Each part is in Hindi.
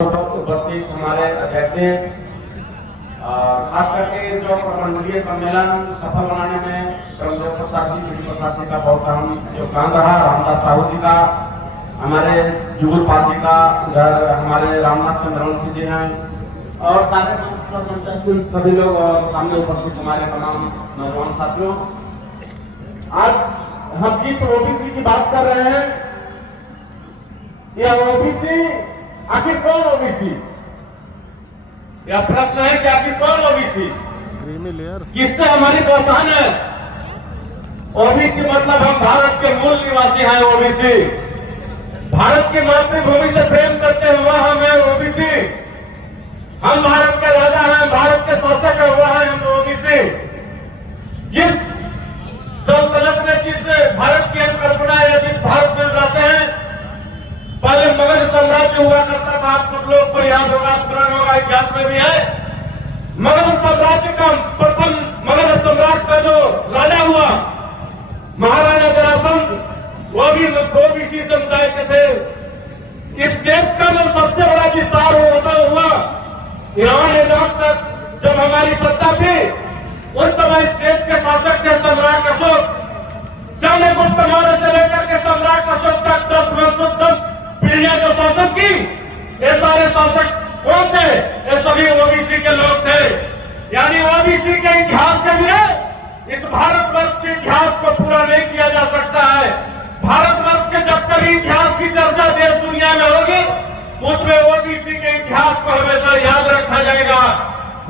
उपस्थित हमारे अध्यक्ष खास करके जो प्रमंडलीय सम्मेलन सफल बनाने में ब्रह्मदेव प्रसाद जी, बीडी प्रसाद जी का बहुत अहम योगदान रहा। रामदास साहू जी का, हमारे जुगुल पार्टी का, उधर हमारे रामनाथ चंद्रवंशी जी हैं और सारे सभी लोग और सामने उपस्थित हमारे तमाम नौजवान साथियों। आज हम जिस ओबीसी की बात कर रहे हैं, यह ओबीसी आखिर कौन ओबीसी? यह प्रश्न है कि आखिर कौन ओबीसी, किससे हमारी पहचान है? ओबीसी मतलब हम भारत के मूल निवासी हैं। ओबीसी भारत की मातृभूमि से प्रेम करते हुआ हम हैं ओबीसी। हम भारत के राजा हैं, भारत के शासक हुआ है हम ओबीसी। जिस सल्तनत में जिस भारत की कल्पना या जिस भारत में रहते हैं, पहले मगध साम्राज्य हुआ करता था। आप सब लोग को याद होगा, स्मरण होगा, इतिहास में भी है। मगध साम्राज्य का प्रथम मगध सम्राट का जो राजा हुआ महाराजा जरासंध, वो भी ओबीसी समुदाय के थे। इस देश का जो सबसे बड़ा विस्तार होता हुआ ईरान इराक तक जब हमारी सत्ता थी, उस समय इस देश के शासक थे सम्राट अशोक। चंद्रगुप्त मौर्य से लेकर के सम्राट अशोक तक 10 पीढ़ियां जो शासन की, ये सारे शासक कौन थे? ये सभी ओबीसी के लोग थे। यानी ओबीसी के इतिहास के बिना इस भारतवर्ष के इतिहास को पूरा नहीं किया जा सकता है। भारतवर्ष के जब तक इतिहास की चर्चा देश दुनिया में होगी, उसमें ओबीसी के इतिहास को हमेशा याद रखा जाएगा।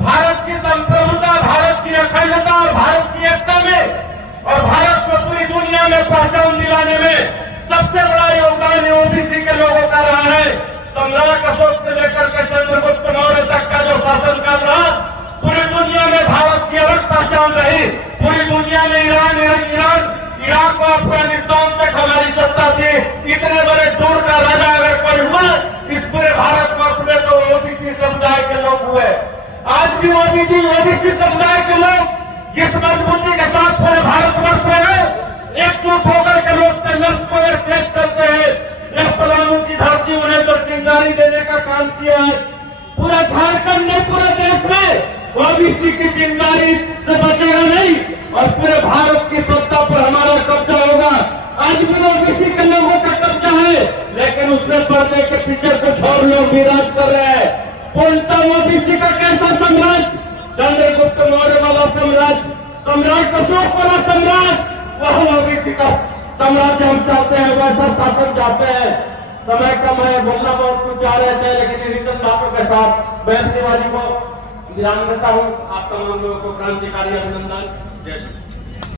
भारत की संप्रभुता, भारत की अखंडता और भारत की एकता में और भारत को पूरी दुनिया में पहचान दिलाने में सबसे बड़ा योगदान ओबीसी के लोगों का रहा है। सम्राट अशोक से लेकर के चंद्रगुप्त मौर्य तक का जो शासन काल रहा, पूरी दुनिया में भारत की अलग पहचान रही। पूरी दुनिया में ईरान इराक और अफगानिस्तान तक हमारी सत्ता थी। इतने बड़े दूर का राजा अगर कोई हुआ इस पूरे भारतवर्ष में, तो ओबीसी समुदाय के लोग हुए। आज भी ओबीसी समुदाय के लोग जिस मजबूती के साथ पूरे भारतवर्ष में है, एकजुट होकर के लोग संघर्ष को तेज करते हैं। यह पलामू की धरती उन्हें तो श्रृंगारी देने का काम किया है। पूरा झारखंड में, पूरे देश में ओबीसी की चिंगारी से बचेगा नहीं और पूरे भारत की सत्ता पर हमारा कब्जा होगा। आज भी ओबीसी के लोगों का कब्जा है, लेकिन उसमें पर्दे के पीछे कुछ और लोग विराज कर रहे हैं। पूर्णतः ओबीसी का कैसा साम्राज्य? चंद्रगुप्त मौर्य वाला साम्राज्य, सम्राट अशोक वाला साम्राज्य, वह ओबीसी का साम्राज्य हम चाहते हैं, वैसा शासन चाहते हैं। समय कम है, बोलना बहुत कुछ चाह रहे थे, लेकिन रिटर्न बातों के साथ बैठने वाली को विराम देता हूँ। आप तमाम लोगों को क्रांतिकारी अभिनंदन। जय